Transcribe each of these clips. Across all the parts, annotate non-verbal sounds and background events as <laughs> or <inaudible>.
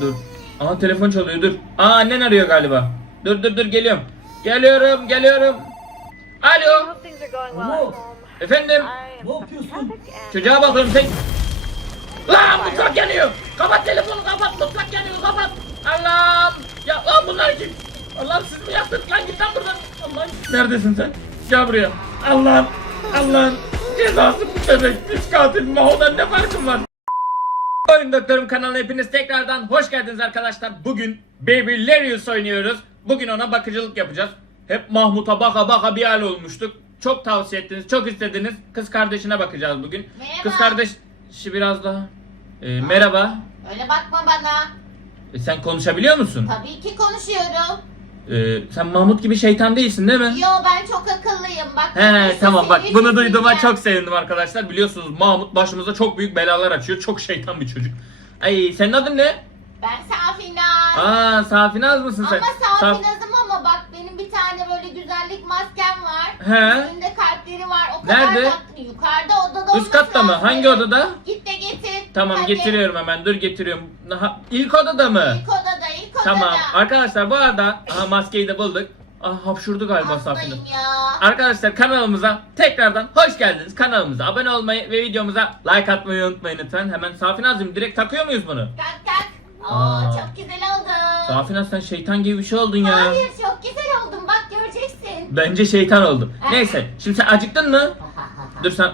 Dur. Aa telefon çalıyor dur. Aa annen arıyor galiba. Dur dur dur geliyorum. Geliyorum geliyorum. Alo. home. Efendim. Ne yapıyorsun? Çocuğa bakıyorum sen. Lan mutfak yanıyor. Kapat telefonu kapat. Mutfak yanıyor kapat. Allah'ım. Ya lan bunlar kim? Allah'ım siz mi yaptınız lan git lan buradan. Allah'ım. Neredesin sen? Gel buraya. Allah'ım. Allah'ım. Cezası bu bebek. Pis katil. Maho'dan ne farkın var? Oyun Doktorum kanalına hepiniz tekrardan hoş geldiniz arkadaşlar. Bugün Baby Larius oynuyoruz. Bugün ona bakıcılık yapacağız. Hep Mahmut'a baka baka bir hal olmuştuk. Çok tavsiye ettiniz, çok istediniz. Kız kardeşine bakacağız bugün. Merhaba. Kız kardeşi biraz daha. Ee, merhaba. Öyle bakma bana. E, sen konuşabiliyor musun? Tabii ki konuşuyorum. Ee, sen Mahmut gibi şeytan değilsin değil mi? Yo ben çok akıllıyım. Bak. He tamam bak bunu duyduğuma çok sevindim arkadaşlar. Biliyorsunuz Mahmut başımıza çok büyük belalar açıyor. Çok şeytan bir çocuk. Ay senin adın ne? Ben Safinaz. Aa Safinaz mısın sen? Ama Saf- Safinaz'ım ama bak benim bir tane böyle güzellik maskem var. He. Üstünde kalpleri var. O kadar Nerede? tatlı. Yukarıda odada Üst katta mı? lazım. Hangi odada? Git de getir. Tamam Hadi. getiriyorum hemen. Dur getiriyorum. Aha, ilk odada mı? İlk odada. Tamam. Arkadaşlar bu arada aha, maskeyi de bulduk. Ah hapşurdu galiba ya. Arkadaşlar kanalımıza tekrardan hoş geldiniz. Kanalımıza abone olmayı ve videomuza like atmayı unutmayın lütfen. Hemen Safinaz'cığım direkt takıyor muyuz bunu? Tak tak. Oo Aa. çok güzel oldu. Safinaz sen şeytan gibi bir şey oldun ya. Hayır çok güzel oldum. Bak göreceksin. Bence şeytan oldum. Neyse şimdi sen acıktın mı? Dur sen...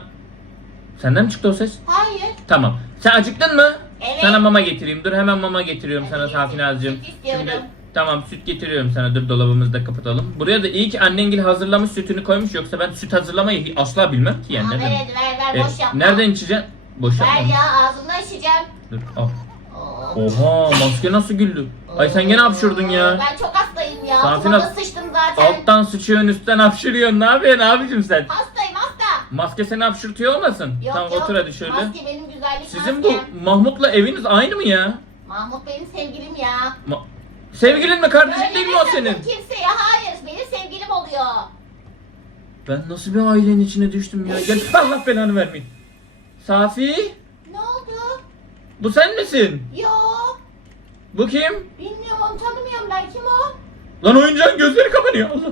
Senden mi çıktı o ses? Hayır. Tamam. Sen acıktın mı? Evet. Sana mama getireyim. Dur hemen mama getiriyorum sana Safinaz'cığım. Şimdi tamam süt getiriyorum sana. Dur dolabımızı da kapatalım. Buraya da iyi ki annengil hazırlamış sütünü koymuş. Yoksa ben süt hazırlamayı asla bilmem ki yani. Tamam, Nereden? evet ver ver boş yapma. nereden içeceksin? Boş Ver yapma. ya ağzımda içeceğim. Dur al. Oo. Oha maske nasıl güldü? Ay sen gene hapşurdun ya. Ben çok hastayım ya. Ol. da sıçtım zaten. Alttan sıçıyorsun üstten hapşırıyorsun. Ne yapıyorsun abicim sen? Hasta. Maske seni hapşırtıyor olmasın? Yok tamam yok. otur hadi şöyle. Maske benim güzellik Sizin bu maskem. Mahmut'la eviniz aynı mı ya? Mahmut benim sevgilim ya. Ma- Sevgilin mi kardeşin Öyle değil mi o senin? sakın Kimseye hayır benim sevgilim oluyor. Ben nasıl bir ailenin içine düştüm ya? Gel <laughs> Allah belanı vermeyin. Safi, Ne oldu? bu sen misin? Yok. Bu kim? Bilmiyorum tanımıyorum ben kim o? Lan oyuncağın gözleri kapanıyor. Allah.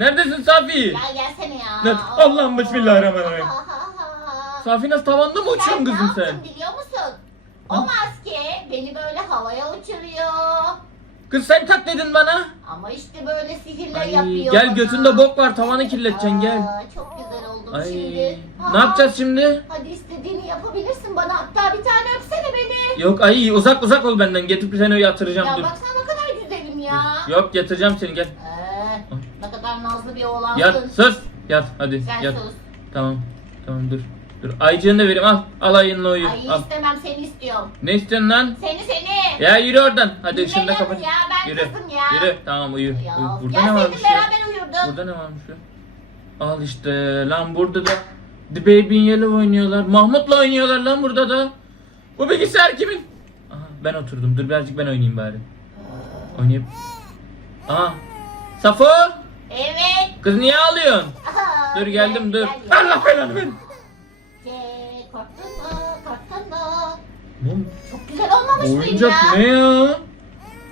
Neredesin Safi? Gel gelsene ya. Ne- Allah'ım bismillahirrahmanirrahim. <laughs> Safi nasıl tavanda mı uçuyorsun ne kızım yaptın sen? biliyor musun? O Ha? maske beni böyle havaya uçuruyor. Kız sen tak dedin bana. Ama işte böyle sihirler Ay, yapıyor gel bana. götünde bok var tavanı kirleteceksin gel. Aa, Çok güzel oldum Ay, şimdi. ne Aa, yapacağız şimdi? Hadi istediğini yapabilirsin bana. Hatta bir tane öpsene beni. Yok ay uzak uzak ol benden getirip seni yatıracağım ya dur. baksana ne kadar güzelim ya. Yok yatıracağım seni gel. Ee, ne bir oğlansın. Yat sus. Yat hadi Sen yat. sus. Tamam. Tamam dur. Dur aycığını da vereyim al. Al ayınla uyu. Ay Al. istemem seni istiyorum. Ne istiyorsun lan? Seni seni. Ya yürü oradan. Hadi Yürü ışığını da ya, kapat. ya ben yürü. kızım ya. Yürü. Tamam uyu. Ya, uyu. Burada ne varmış ya? beraber uyurduk. Burada ne varmış ya? Al işte lan burada da The Baby in Yellow oynuyorlar. Mahmut'la oynuyorlar lan burada da. Bu bilgisayar kimin? Aha, ben oturdum. Dur birazcık ben oynayayım bari. Oynayıp. Aha. Safo! Evet. Kız niye ağlıyorsun? <laughs> Dur geldim dur. Allah belanı. Şey, korktun mu? Korktun mu? Oğlum, Çok güzel olmamış mıyım Oyuncak ya? ne ya?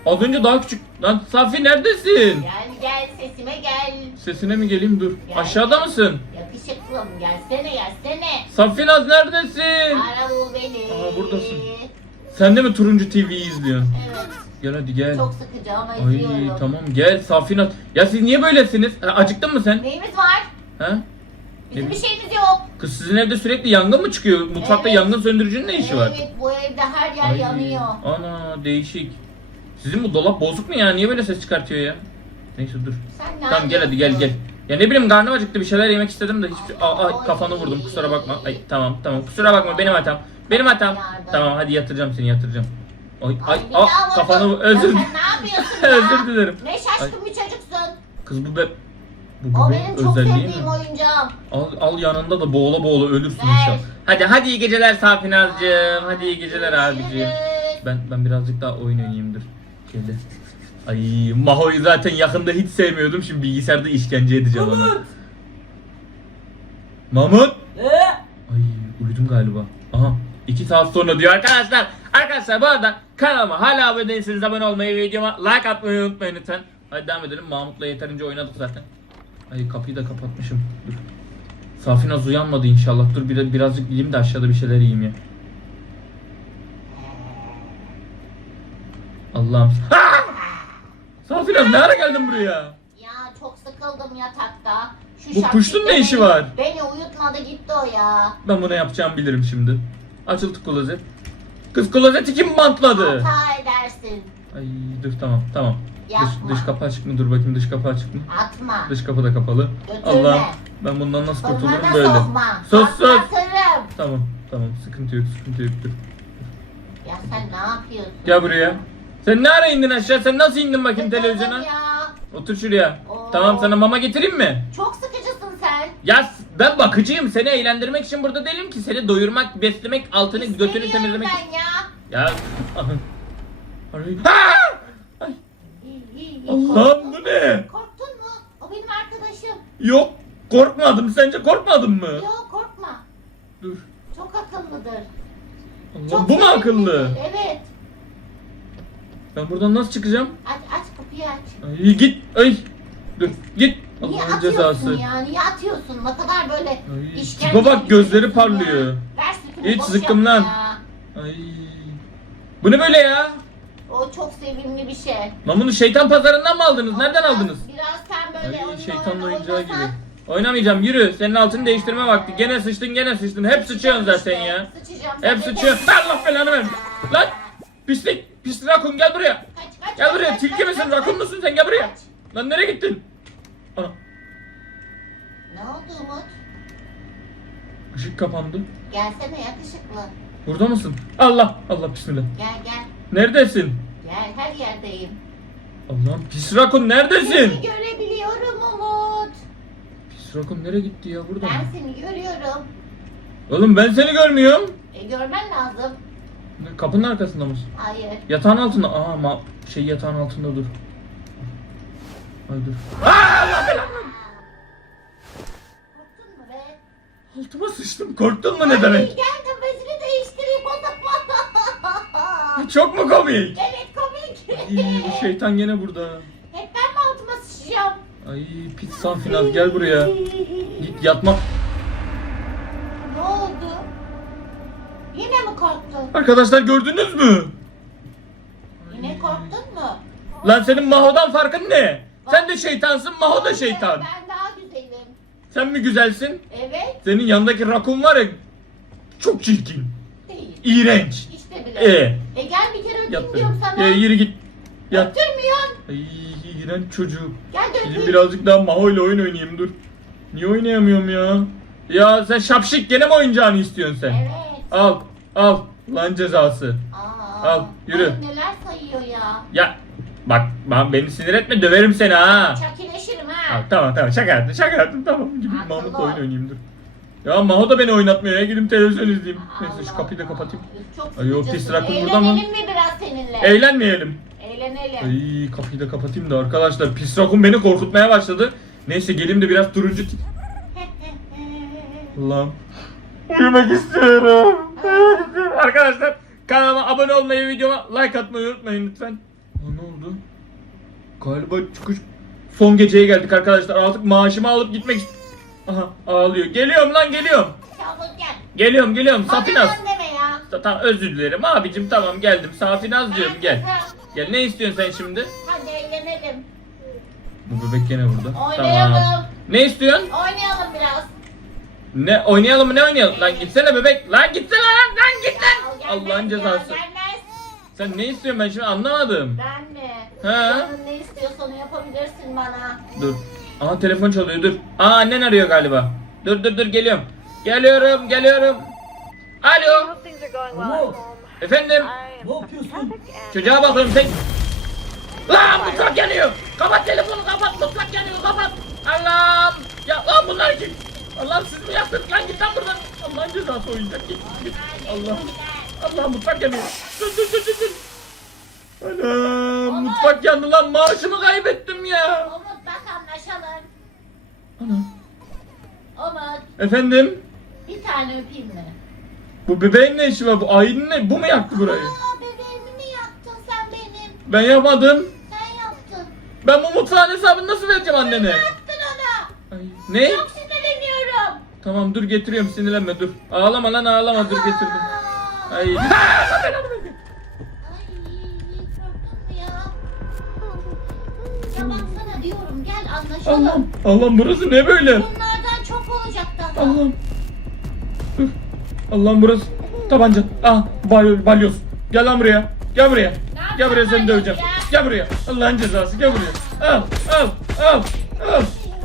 Az önce daha küçük. Lan Safi neredesin? Gel gel sesime gel. Sesine mi geleyim dur. Gel. Aşağıda mısın? Yakışıklım gelsene gelsene. Safinaz neredesin? Ara bul beni. Aa, buradasın. Sen de mi Turuncu TV'yi izliyorsun? Evet. Gel hadi gel. Çok sıkıcı ama Ay izliyorum. tamam gel Safinaz. Ya siz niye böylesiniz? Ha, acıktın mı sen? Neyimiz var? Ha? Bizim bir şeyimiz yok. Kız sizin evde sürekli yangın mı çıkıyor? Mutfakta Evet. yangın söndürücünün ne işi var? Evet bu evde her yer Ay, yanıyor. Ana değişik. Sizin bu dolap bozuk mu ya? Niye böyle ses çıkartıyor ya? Neyse dur. Sen ne Tamam gel hadi gel yapıyorsun? gel. Ya ne bileyim karnım acıktı bir şeyler yemek istedim de hiçbir... Aa, ay, kafanı vurdum kusura bakma. Ay tamam tamam kusura bakma benim hatam. Benim hatam. Tamam hadi yatıracağım seni yatıracağım. Ay ay Ay, bir daha vurdun. kafanı Ya özür Sen ne yapıyorsun <laughs> ya? özür dilerim. Ne şaşkın bir çocuksun. Kız bu be bu O bebek benim çok özelliği sevdiğim mi? oyuncağım. Al, al yanında da boğula boğula ölürsün Ver. inşallah. Hadi hadi iyi geceler Safinazcığım. Hadi iyi geceler abiciğim. Görüşürüz. Ben ben birazcık daha oyun oynayayım dur. Şöyle. Ay Maho'yu zaten yakında hiç sevmiyordum. Şimdi bilgisayarda işkence edeceğim ona. Mahmut. Mahmut. Ne? Ay uyudum galiba. Aha. 2 saat sonra diyor arkadaşlar. Arkadaşlar bu arada kanalıma hala abone değilseniz abone olmayı, videoma like atmayı unutmayın lütfen. Hadi devam edelim. Mahmut'la yeterince oynadık zaten. Ay kapıyı da kapatmışım. Dur. Safinaz uyanmadı inşallah. Dur bir, birazcık yiyeyim de aşağıda bir şeyler yiyeyim ya. Allah'ım. Ah! Safinaz ne ara geldin buraya? Ya çok sıkıldım yatakta. Şu Bu kuşun de ne işi var? Beni uyutmadı gitti o ya. Ben bunu yapacağımı bilirim şimdi. Açıldı klozet. Kız klozeti kim bantladı? Hata edersin. Ay dur tamam tamam. Dış, Yapma. dış kapı açık mı? Dur bakayım dış kapı açık mı? Atma. Dış kapı da kapalı. Götürme. Allah ben bundan nasıl Bana kurtulurum da böyle. sokma. Sus sus. Tamam tamam sıkıntı yok sıkıntı yok dur. Ya sen ne yapıyorsun? Gel buraya. Sen ne ara indin aşağı? Sen nasıl indin bakayım Sıkıldım televizyona? Ya. Otur şuraya. Oo. Tamam sana mama getireyim mi? Çok sıkıcısın sen. Ya ben bakıcıyım. Seni eğlendirmek için burada değilim ki. Seni doyurmak, beslemek, altını, götünü İstemiyorum temizlemek ben ya. Ya. Arayı- Ha! Allah'ım bu ne? Korktun mu? O benim arkadaşım. Yok korkmadım. Sence korkmadın mı? Yok korkma. Dur. Çok akıllıdır. Allah, Çok bu mu sevimlidir. akıllı? Evet. Ben buradan nasıl çıkacağım? Aç, aç kapıyı aç. Ay git. Ay. Dur git. Niye Allah'ın atıyorsun cezası. ya? Niye atıyorsun? Ne kadar böyle Ay, işkence tipe bak, gözleri parlıyor. Ver sütünü boş zıkkım yapma lan. ya. Ay. Bu ne böyle ya? O çok sevimli bir şey. Lan bunu şeytan pazarından mı aldınız? Nereden Biraz- aldınız? Biraz sen böyle Ay şeytanın oyna- oyuncağı gibi. Oynamayacağım yürü. Senin altını değiştirme vakti. Gene sıçtın gene sıçtın. Hep sıçıyorsun zaten ya. Sıçacağım. Hep Sen de- sıçıyorsun. Allah belanı versin. Lan pislik. Pis rakun gel buraya. Kaç, kaç, Gel kaç, buraya. kaç, Tilki kaç, misin? kaç, Rakun kaç. musun sen? Gel buraya. Lan nereye gittin? Ne oldu Umut? Işık kapandı. Gelsene yakışıklı. Burada mısın? Allah. Allah bismillah. Gel gel. Neredesin? Gel her yerdeyim. Allah'ım pis rakun neredesin? Seni görebiliyorum Umut. Pis rakun nereye gitti ya burada mı? Ben seni görüyorum. Oğlum ben seni görmüyorum. E görmen lazım. Ne, Kapının arkasında mısın? Hayır. Yatağın altında. Aa ma şey yatağın altında dur. Ay dur. Aa, Allah belanı. Altıma sıçtım. Korktun mu ne demek? Gel de bezini değiştireyim o zaman. <laughs> Çok mu komik? evet komik. Bu şeytan gene burada. Hep ben mi altıma sıçacağım? Ay pis Safinaz gel buraya. Git yatma. Ne oldu? Yine mi korktun? Arkadaşlar gördünüz mü? Yine korktun mu? Lan senin Maho'dan farkın ne? Sen de şeytansın, Maho da şeytan. Ben daha. Sen mi güzelsin? Evet. Senin yanındaki rakun var ya çok çirkin. Değil. İğrenç. İşte bile. Ee, E gel bir kere öpeyim diyorum sana. Ee, yürü git. Yat. Öptürmüyorsun. Ay iğrenç çocuk. Gel de öpeyim. birazcık daha Maho ile oyun oynayayım dur. Niye oynayamıyorum ya? Ya sen şapşik gene mi oyuncağını istiyorsun sen? Evet. Al, al. Lan cezası. Aa, Al, yürü. ay neler sayıyor ya. Ya bak ben beni sinir etme döverim seni ha. Çakileşirim Ha, tamam tamam şaka yaptım şaka yaptım tamam gidip Mahmut'la oyun oynayayım dur. Ya Maho da beni oynatmıyor ya gidip televizyon izleyeyim. Neyse şu kapıyı da kapatayım. Çok Ay, sıkıcısın. pis rakun burada mı? Eğlenelim mi biraz seninle? Eğlenmeyelim. Eğlenelim. Ay kapıyı da kapatayım da arkadaşlar pis rakun beni korkutmaya başladı. Neyse geleyim de biraz turuncu tip. Allah'ım. <laughs> Uyumak istiyorum. <laughs> Arkadaşlar kanalıma abone olmayı, videoma like atmayı unutmayın lütfen. Aa, ne oldu? Galiba çıkış son geceye geldik arkadaşlar. Artık maaşımı alıp gitmek ist- Aha ağlıyor. Geliyorum lan geliyorum. Çabuk gel. Geliyorum geliyorum. Safinaz. Bana deme ya. Ta- Tamam özür dilerim abicim tamam geldim. Safinaz diyorum gel. Gel ne istiyorsun sen şimdi? Hadi eğlenelim. Bu bebek gene burada. Oynayalım. Tamam. Ne istiyorsun? Oynayalım biraz. Ne oynayalım mı ne oynayalım? Lan gitsene bebek. Lan gitsene lan. Lan git lan. Al, gelmez Allah'ın ya, cezası. Gelmez. Sen ne istiyorsun ben şimdi anlamadım. Ben? He. Canın ne istiyorsa onu yapabilirsin bana. Dur. Aa telefon çalıyor dur. Aa annen arıyor galiba. Dur dur dur geliyorum. Geliyorum geliyorum. Alo. home. Efendim. Perfect and Çocuğa bakıyorum sen. Lan mutfak yanıyor. Kapat telefonu kapat. Mutfak yanıyor kapat. Allah'ım. Ya lan bunlar kim? Allah'ım siz mi yaptınız? Lan git lan buradan. Allah'ın cezası oyuncak git. git. Allah. Allah mutfak yanıyor. Dur dur dur dur. Anam mutfak yandı lan maaşımı kaybettim ya. Umut bak anlaşalım. Ana. Umut Efendim? bir tane öpeyim mi? Bu bebeğin ne işi var? Bu ayının ne? Bu mu yaktı burayı? Aa bebeğimi mi yaktın sen benim? Ben yapmadım. Sen yaptın. Ben bu mutfağın hesabını nasıl vereceğim annene? Yaktın onu. Ay, ne? Çok sinirleniyorum. Tamam dur getiriyorum sinirlenme dur. Ağlama lan ağlama dur getirdim. Ay. <laughs> anlaşalım. Allah'ım. Allah'ım burası ne böyle? Bunlardan çok olacak daha. Allah'ım. Allah'ım burası. Tabanca. Ah bal balyoz. Gel lan buraya. Gel buraya. Gel buraya seni döveceğim. Gel buraya. Allah'ın cezası gel buraya. Al al al al.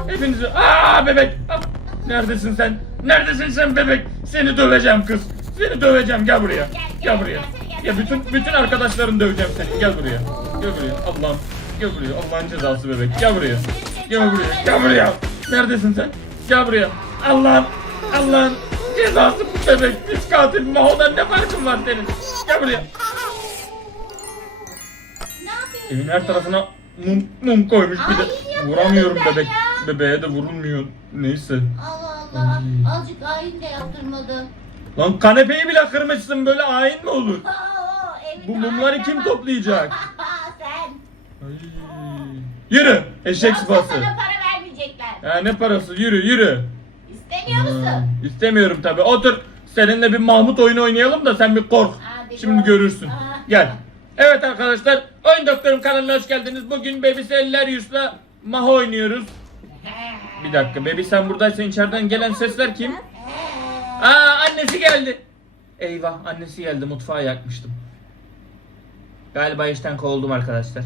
Hepinizi. Aa bebek. Al. Neredesin sen? Neredesin sen bebek? Seni döveceğim kız. Seni döveceğim gel buraya. Gel buraya. Ya bütün bütün arkadaşlarını döveceğim seni. Gel buraya. Gel buraya. Allah'ım. Gel buraya. Allah'ın cezası bebek. Gel buraya. Gel buraya. Gel buraya. Neredesin sen? Gel buraya. Allah'ım. Allah'ın cezası bu bebek. Pis katil. Maho'dan ne farkın var senin? Gel buraya. Evin her tarafına mum, mum koymuş bir de. Vuramıyorum bebek. Bebeğe de vurulmuyor. Neyse. Allah Allah. Azıcık ayin de yaptırmadı. Lan kanepeyi bile kırmışsın böyle ayin mi olur? Bu mumları kim toplayacak? <laughs> Sen. Yürü eşek Yoksa sıpası. sana para vermeyecekler. Ya ne parası yürü yürü. İstemiyor musun? Hmm, İstemiyorum tabi. Otur. Seninle bir Mahmut oyunu oynayalım da sen bir kork. Hadi Şimdi kork. görürsün. Aa. Gel. Evet arkadaşlar. Oyun Doktorum kanalına hoş geldiniz. Bugün Baby Seller Yus'la Maho oynuyoruz. Bir dakika. Baby sen buradaysan içeriden gelen sesler kim? Aa annesi geldi. Eyvah annesi geldi. Mutfağı yakmıştım. Galiba işten kovuldum arkadaşlar.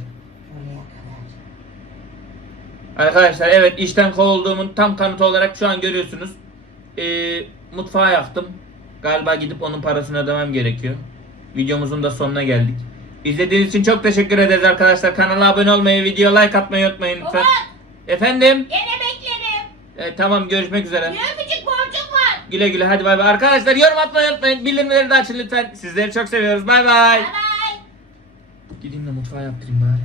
Arkadaşlar evet işten kovulduğumun tam kanıtı olarak şu an görüyorsunuz. Ee, mutfağı yaktım. Galiba gidip onun parasını ödemem gerekiyor. Videomuzun da sonuna geldik. İzlediğiniz için çok teşekkür ederiz arkadaşlar. Kanala abone olmayı, video like atmayı unutmayın lütfen. Baba. Efendim? Gene beklerim. Ee, tamam görüşmek üzere. Bir öpücük borcum var. Güle güle hadi bay bay. Arkadaşlar yorum atmayı unutmayın. Bildirimleri de açın lütfen. Sizleri çok seviyoruz. Bay bay. Bye bye. Gideyim de mutfağı yaptırayım bari.